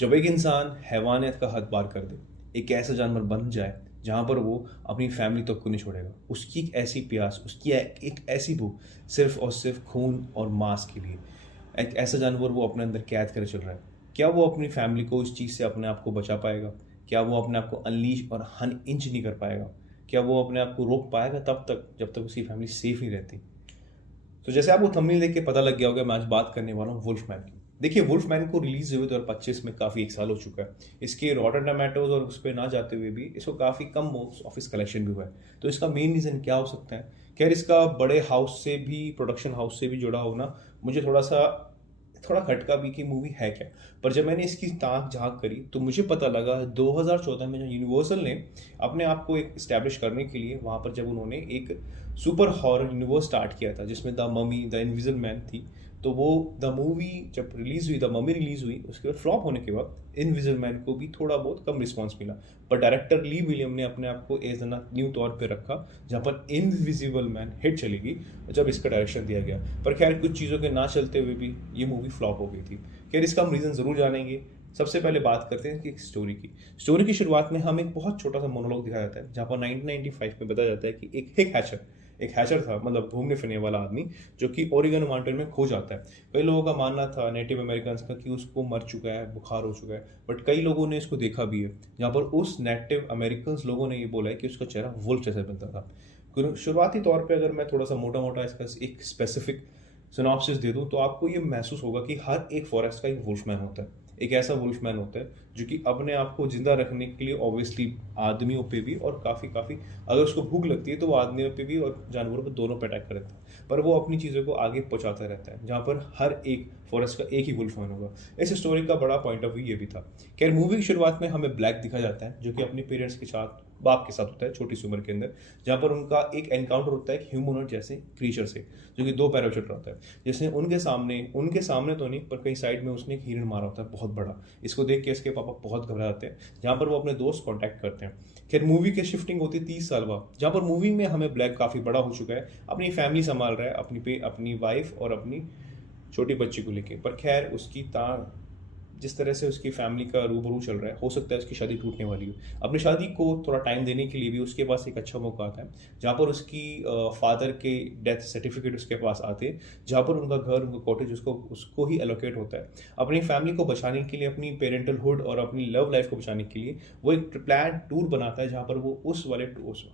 जब एक इंसान हैवानियत का हद पार कर दे, एक ऐसा जानवर बन जाए जहाँ पर वो अपनी फैमिली तक को नहीं छोड़ेगा, उसकी एक ऐसी प्यास, उसकी एक ऐसी भूख सिर्फ और सिर्फ खून और मांस के लिए, एक ऐसा जानवर वो अपने अंदर कैद कर चल रहा है। क्या वो अपनी फैमिली को इस चीज़ से अपने आप को बचा पाएगा? क्या वो अपने आप को अनलीश और हन इंच नहीं कर पाएगा? क्या वो अपने आप को रोक पाएगा तब तक जब तक उसकी फैमिली सेफ नहीं रहती? तो जैसे आपको थंबनेल देख के पता लग गया होगा, मैं आज बात करने वाला हूँ वुल्फमैन की। देखिए, वुल्फमैन को रिलीज हुए 2025 में काफ़ी एक साल हो चुका है। इसके रॉटन टमाटोज और उस पर ना जाते हुए भी इसको काफ़ी कम बॉक्स ऑफिस कलेक्शन भी हुआ है। तो इसका मेन रीज़न क्या हो सकता है? खैर, इसका बड़े हाउस से भी, प्रोडक्शन हाउस से भी जुड़ा होना मुझे थोड़ा खटका भी कि मूवी है क्या। पर जब मैंने इसकी ताक झांक करी तो मुझे पता लगा 2014 में जो यूनिवर्सल ने अपने आप को एक इस्टेब्लिश करने के लिए, वहाँ पर जब उन्होंने एक सुपर हॉरर यूनिवर्स स्टार्ट किया था जिसमें the mummy, the invisible man थी। तो वो द मूवी जब रिलीज हुई, द ममी रिलीज हुई, उसके बाद फ्लॉप होने के बाद इनविजिबल मैन को भी थोड़ा बहुत कम रिस्पॉन्स मिला। पर डायरेक्टर ली विलियम ने अपने आप को एज एन न्यू तौर पे रखा, जहाँ पर इनविजिबल मैन हिट चलेगी जब इसका डायरेक्शन दिया गया। पर खैर, कुछ चीज़ों के ना चलते हुए भी ये मूवी फ्लॉप हो गई थी। खैर, इसका हम रीज़न ज़रूर जानेंगे। सबसे पहले बात करते हैं कि स्टोरी की शुरुआत में हमें एक बहुत छोटा सा मोनोलॉग दिखाया जाता है, जहाँ पर 1995 में बताया जाता है कि एक हैचर था, मतलब घूमने फिरने वाला आदमी, जो कि ओरिगन माउंटेन में खो जाता है। कई लोगों का मानना था, नेटिव अमेरिकन का, कि उसको मर चुका है, बुखार हो चुका है। बट कई लोगों ने इसको देखा भी है, जहाँ पर उस नेटिव अमेरिकन लोगों ने ये बोला है कि उसका चेहरा वुल्फ जैसा बनता था। शुरुआती तौर पे अगर मैं थोड़ा सा मोटा मोटा इसका एक स्पेसिफिक सिनॉप्सिस दे दूं तो आपको ये महसूस होगा कि हर एक फॉरेस्ट का एक वुल्फमैन होता है। एक ऐसा वुल्फमैन होता है जो कि अपने आप को जिंदा रखने के लिए ऑब्वियसली आदमियों पे भी और काफ़ी काफ़ी, अगर उसको भूख लगती है तो वो आदमियों पे भी और जानवरों पे दोनों पे अटैक करता है। पर वो अपनी चीज़ों को आगे पहुंचाता रहता है, जहाँ पर हर एक फॉरेस्ट का एक ही वुल्फमैन होगा। इस स्टोरी का बड़ा पॉइंट ऑफ व्यू ये भी था। खैर, मूवी की शुरुआत में हमें ब्लैक दिखा जाता है, जो कि अपने पेरेंट्स के साथ, बाप के साथ होता है छोटी सी उम्र के अंदर, जहाँ पर उनका एक एनकाउंटर होता है एक ह्यूमनॉइड जैसे क्रीचर से, जो कि दो पैरों पे चल रहा है। जिसने उनके सामने तो नहीं, पर कहीं साइड में उसने एक हिरन मारा होता है बहुत बड़ा। इसको देख के इसके पापा बहुत घबरा जाते हैं, जहाँ पर वो अपने दोस्त कॉन्टैक्ट करते हैं। खैर, मूवी की शिफ्टिंग होती है 30 साल बाद, जहाँ पर मूवी में हमें ब्लैक काफ़ी बड़ा हो चुका है, अपनी फैमिली संभाल रहा है, अपनी वाइफ और अपनी छोटी बच्ची को लेके। पर खैर, जिस तरह से उसकी फैमिली का रूबरू चल रहा है, हो सकता है उसकी शादी टूटने वाली हो। अपनी शादी को थोड़ा टाइम देने के लिए भी उसके पास एक अच्छा मौका आता है, जहाँ पर उसकी फादर के डेथ सर्टिफिकेट उसके पास आते हैं, जहाँ पर उनका घर, उनका कॉटेज उसको ही एलोकेट होता है। अपनी फैमिली को बचाने के लिए, अपनी पेरेंटलहुड और अपनी लव लाइफ को बचाने के लिए वो एक प्लान टूर बनाता है, जहाँ पर वो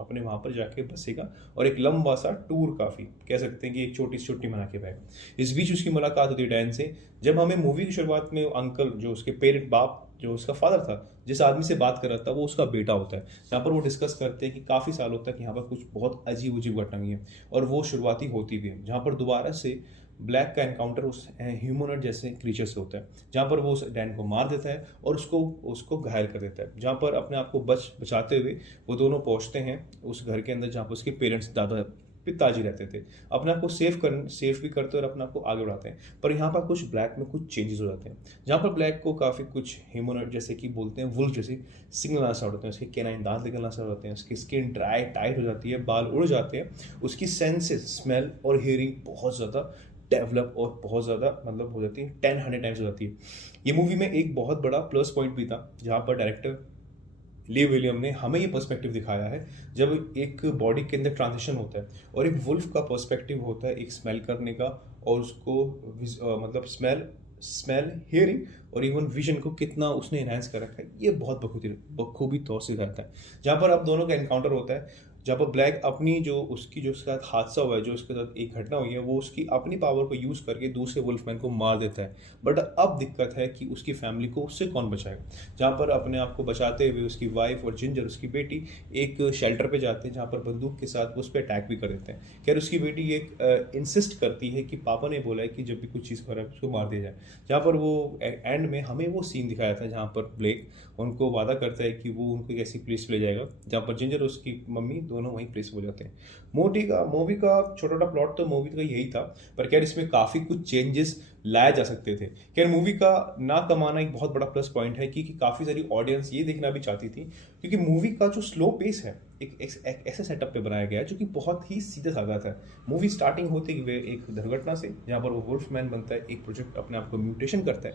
अपने वहाँ पर जाके बसेगा और एक लंबा सा टूर, काफ़ी कह सकते हैं कि एक छोटी सी छुट्टी मना के पाएगा। इस बीच उसकी मुलाकात होती है डैन से। जब हमें मूवी की शुरुआत में अंकल, जो उसके पेरेंट बाप, जो उसका फादर था, जिस आदमी से बात कर रहा था, वो उसका बेटा होता है। जहाँ पर वो डिस्कस करते हैं कि काफ़ी सालों तक यहाँ पर कुछ बहुत अजीब अजीब घटना हुई है, और वो शुरुआती होती भी है, जहाँ पर दोबारा से ब्लैक का एनकाउंटर उस ह्यूमनॉइड जैसे क्रीचर से होता है, जहाँ पर वो उस डैन को मार देता है और उसको उसको घायल कर देता है। जहाँ पर अपने आप को बचाते हुए वो दोनों पहुँचते हैं उस घर के अंदर, जहाँ पर उसके पेरेंट्स, दादा पिताजी रहते थे। अपने आप को सेफ भी करते हैं और अपने आप को आगे बढ़ाते हैं। पर यहाँ पर कुछ ब्लैक में कुछ चेंजेस हो जाते हैं, जहाँ पर ब्लैक को काफ़ी कुछ ह्यूमनॉइड जैसे कि बोलते हैं, वुल्फ जैसे सिग्नल आना स्टार्ट होते हैं, उसके कैनाइन दांत निकलना स्टार्ट होते हैं, उसकी स्किन ड्राई टाइट हो जाती है, बाल उड़ जाते हैं, उसकी सेंसेस, स्मेल और हियरिंग बहुत ज़्यादा डेवलप और बहुत ज़्यादा, मतलब हो जाती है 10-100 टाइम्स हो जाती है। ये मूवी में एक बहुत बड़ा प्लस पॉइंट भी था, जहाँ पर डायरेक्टर ली विलियम ने हमें ये पर्सपेक्टिव दिखाया है, जब एक बॉडी के अंदर ट्रांजिशन होता है और एक वुल्फ का पर्सपेक्टिव होता है एक स्मेल करने का, और उसको मतलब स्मेल स्मेल हियरिंग और इवन विजन को कितना उसने एनहांस कर रखा है, ये बहुत बखूबी तौर से दिखाता है। जहाँ पर अब दोनों का एनकाउंटर होता है, जहाँ पर ब्लैक अपनी जो उसके साथ हादसा हुआ है, जो उसके साथ एक घटना हुई है, वो उसकी अपनी पावर को यूज़ करके दूसरे वुल्फमैन को मार देता है। बट अब दिक्कत है कि उसकी फैमिली को उससे कौन बचाएगा। जहाँ पर अपने आप को बचाते हुए उसकी वाइफ और जिंजर, उसकी बेटी, एक शेल्टर पे जाते हैं, जहाँ पर बंदूक के साथ उस पर अटैक भी कर देते हैं। खैर, उसकी बेटी एक इंसिस्ट करती है कि पापा ने बोला है कि जब भी कुछ चीज़ खराब उसको मार दिया जाए। जहाँ पर वो एंड में हमें वो सीन दिखाया था, जहाँ पर ब्लेक उनको वादा करता है कि वो उनको एक ऐसी प्लेस पे ले जाएगा जहाँ पर जिंजर और उसकी मम्मी दोनों वहीं प्लेस हो जाते हैं। मूवी का छोटा छोटा प्लॉट तो मूवी का यही था, पर खैर इसमें काफ़ी कुछ चेंजेस लाए जा सकते थे। खैर, मूवी का ना कमाना एक बहुत बड़ा प्लस पॉइंट है, क्योंकि काफ़ी सारी ऑडियंस ये देखना भी चाहती थी, क्योंकि मूवी का जो स्लो पेस है एक ऐसे सेटअप पे बनाया गया है जो कि बहुत ही सीधा साधा था। मूवी स्टार्टिंग होते हुए एक दुर्घटना से, जहाँ पर वो वुल्फमैन बनता है, एक प्रोजेक्ट अपने आप को म्यूटेशन करता है,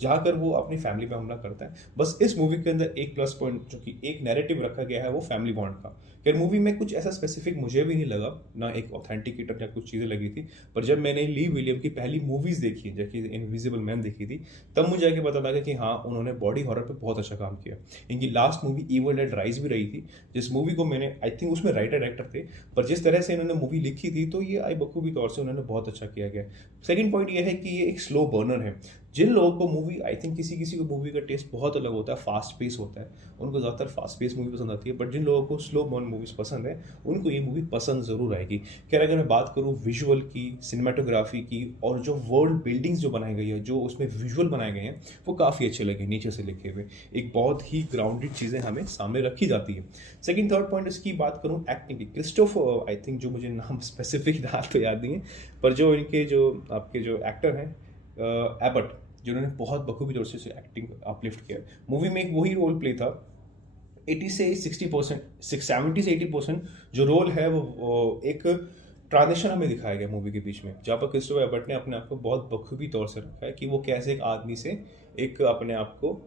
जहाँ कर वो अपनी फैमिली पे हमला करता है। बस इस मूवी के अंदर एक प्लस पॉइंट जो कि एक नैरेटिव रखा गया है वो फैमिली बॉन्ड का। खैर मूवी में कुछ ऐसा स्पेसिफिक मुझे भी नहीं लगा, ना एक ऑथेंटिकेटर या कुछ चीज़ें लगी थी, पर जब मैंने ली विलियम की पहली मूवीज़ देखी, जैसे इनविजिबल मैन देखी थी, तब मुझे आके पता लगा कि हाँ उन्होंने बॉडी हॉरर पे बहुत अच्छा काम किया। इनकी last movie evil dead rise भी रही थी, जिस मूवी को मैंने आई थिंक उसमें राइटर एक्टर थे, पर जिस तरह से इन्होंने मूवी लिखी थी तो ये आई बखूबी तौर से उन्होंने बहुत अच्छा किया गया। सेकंड पॉइंट ये है कि ये एक स्लो बर्नर है। जिन लोगों को मूवी आई थिंक किसी किसी को मूवी का टेस्ट बहुत अलग होता है, फास्ट पेस होता है, उनको ज़्यादातर फास्ट पेस मूवी पसंद आती है, बट जिन लोगों को स्लो बर्न मूवीज़ पसंद है उनको ये मूवी पसंद ज़रूर आएगी। खैर अगर मैं बात करूँ विजुअल की, सिनेमाटोग्राफी की, और जो वर्ल्ड बिल्डिंग्स जो बनाई गई है, जो उसमें विजुअल बनाए गए हैं, वो काफ़ी अच्छे लगे नीचे से लिखे हुए। एक बहुत ही ग्राउंडेड चीज़ें हमें सामने रखी जाती है। सेकेंड थर्ड पॉइंट इसकी बात करूँ एक्टिंग की, क्रिस्टोफर आई थिंक, जो मुझे नाम स्पेसिफिक नाम तो याद नहीं है, पर जो इनके जो आपके जो एक्टर हैं एबट, जिन्होंने बहुत बखूबी तौर से एक्टिंग अपलिफ्ट किया। मूवी में एक वही रोल प्ले था, 80 से 60%, 70 से 80% जो रोल है वो एक ट्रांजिशन हमें दिखाया गया मूवी के बीच में, जहाँ पर क्रिस्टोफर एबर्ट ने अपने आप को बहुत बखूबी तौर से रखा है कि वो कैसे एक आदमी से एक अपने आप को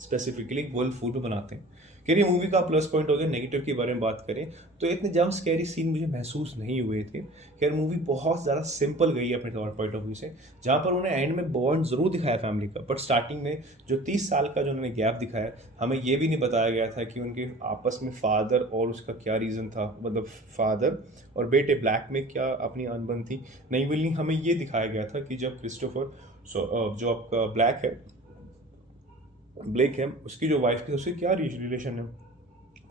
स्पेसिफिकली वर्ल्ड फूड बनाते हैं। खैर ये मूवी का प्लस पॉइंट हो गया। नेगेटिव के बारे में बात करें तो इतने जंप स्कैरी सीन मुझे महसूस नहीं हुए थे। खैर मूवी बहुत ज़्यादा सिंपल गई है अपने पॉइंट ऑफ व्यू से, जहाँ पर उन्होंने एंड में बॉन्ड ज़रूर दिखाया फैमिली का, बट स्टार्टिंग में जो 30 साल का जो उन्होंने गैप दिखाया, हमें ये भी नहीं बताया गया था कि उनके आपस में फादर और उसका क्या रीज़न था, मतलब फादर और बेटे ब्लैक में क्या अपनी अनबन थी। नहीं मिलनी, हमें ये दिखाया गया था कि जब क्रिस्टोफर जो आपका ब्लेक है, उसकी जो वाइफ थी उससे क्या रिलेशन है,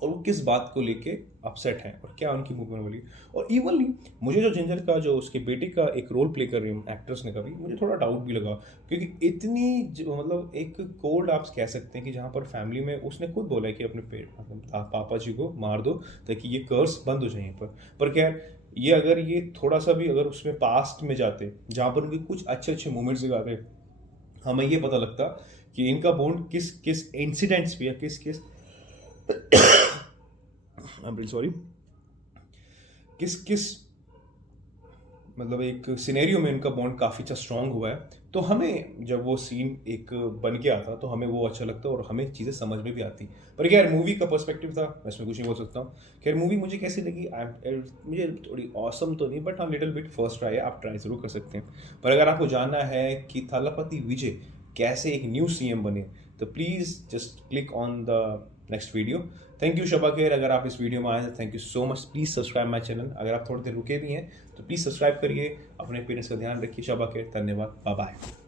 और वो किस बात को लेके अपसेट हैं, और क्या उनकी मूवमेंट वाली। और इवनली मुझे जो जिंजर का जो उसके बेटे का एक रोल प्ले कर रही हूँ एक्ट्रेस ने, कभी मुझे थोड़ा डाउट भी लगा, क्योंकि इतनी मतलब एक कोल्ड आप कह सकते हैं कि जहाँ पर फैमिली में उसने खुद बोला है कि अपने मतलब पापा जी को मार दो ताकि ये कर्स बंद हो जाए यहाँ पर क्या ये अगर ये थोड़ा सा भी अगर उसमें पास्ट में जाते, जहाँ पर उनके कुछ अच्छे अच्छे मोमेंट्स दिखाते, हमें ये पता लगता कि इनका बॉन्ड किस किस इंसिडेंट्स पे या किस किस सॉरी किस किस मतलब एक सिनेरियो में इनका बॉन्ड काफ़ी अच्छा स्ट्रांग हुआ है। तो हमें जब वो सीन एक बन के आता तो हमें वो अच्छा लगता और हमें चीज़ें समझ में भी आती। पर यार मूवी का पर्सपेक्टिव था, मैं इसमें कुछ नहीं बोल सकता हूँ। खैर मूवी मुझे कैसी लगी, मुझे थोड़ी ऑसम तो नहीं, बट हाँ लिटिल बिट फर्स्ट ट्राई है, आप ट्राई ज़रूर कर सकते हैं। पर अगर आपको जानना है कि थलपति विजय कैसे एक न्यू सीएम बने, तो please just click on the next video. Thank you Shaba Kher, अगर आप इस वीडियो में आए हैं thank you so much. Please subscribe my channel, अगर आप थोड़ी देर रुके भी हैं तो प्लीज़ सब्सक्राइब करिए। अपने पेरेंट्स का ध्यान रखिए। शबा खेर, धन्यवाद, बाय बाय।